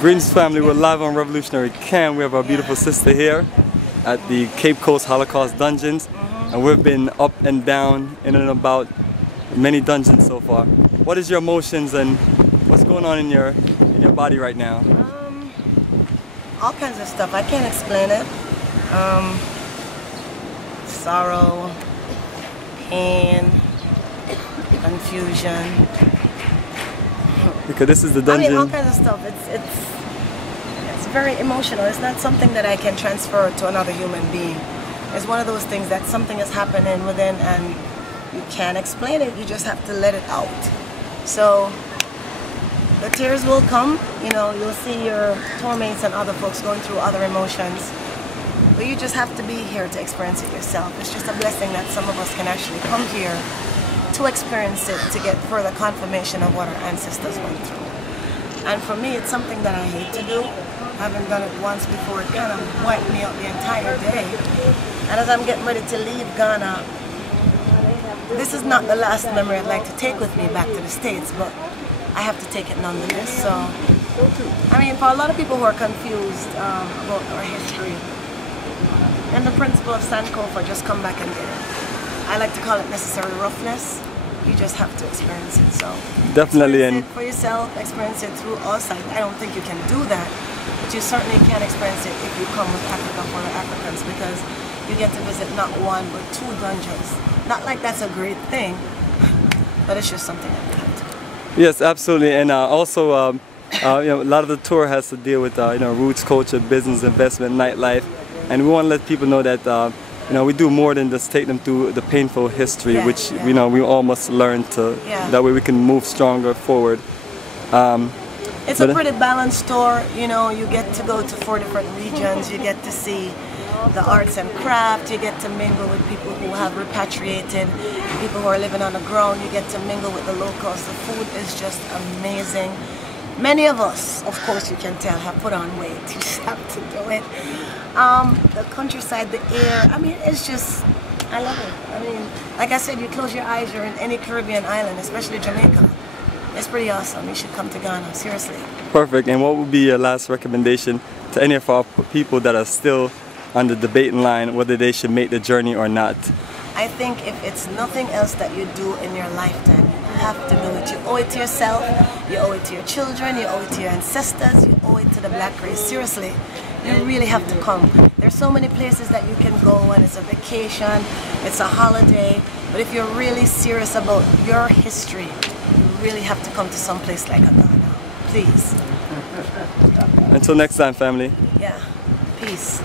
Greetings family, we're live on Revolutionary Camp. We have our beautiful sister here at the Cape Coast Holocaust dungeons, and we've been up and down in and about many dungeons so far. What is your emotions and what's going on in your body right now? All kinds of stuff. I can't explain it. Sorrow, pain, confusion. Because this is the dungeon. I mean, all kinds of stuff. It's very emotional. It's not something that I can transfer to another human being. It's one of those things that something is happening within and you can't explain it. You just have to let it out. So the tears will come. You know, you'll see your tormates and other folks going through other emotions. But you just have to be here to experience it yourself. It's just a blessing that some of us can actually come here to experience it, to get further confirmation of what our ancestors went through. And for me, it's something that I hate to do. I haven't done it once before. It kind of wiped me out the entire day. And as I'm getting ready to leave Ghana, this is not the last memory I'd like to take with me back to the States, but I have to take it nonetheless. So, I mean, for a lot of people who are confused about our history, and the principle of Sankofa, just come back and get it. I like to call it necessary roughness. You just have to experience it. So definitely, experience it for yourself, experience it through all sides. I don't think you can do that, but you certainly can experience it if you come with Africa for the Africans, because you get to visit not one but 2 dungeons. Not like that's a great thing, but it's just something that you have to do. Yes, absolutely, and also you know, a lot of the tour has to deal with you know, roots, culture, business, investment, nightlife, and we want to let people know that you know, we do more than just take them through the painful history, which you know, we all must learn to. That way we can move stronger forward. It's a pretty balanced tour. You know, you get to go to 4 different regions. You get to see the arts and craft. You get to mingle with people who have repatriated, people who are living on the ground. You get to mingle with the locals. The food is just amazing. Many of us, of course you can tell, have put on weight. You just have to do it. The countryside, the air, I mean, it's just, I love it. I mean, like I said, you close your eyes, you're in any Caribbean island, especially Jamaica. It's pretty awesome. You should come to Ghana, seriously. Perfect. And what would be your last recommendation to any of our people that are still on the debating line, whether they should make the journey or not? I think if it's nothing else that you do in your lifetime, you have to do it. You owe it to yourself, you owe it to your children, you owe it to your ancestors, you owe it to the black race. Seriously, you really have to come. There's so many places that you can go, and it's a vacation, it's a holiday, but if you're really serious about your history, you really have to come to some place like Ghana. Please. Until next time, family. Yeah. Peace.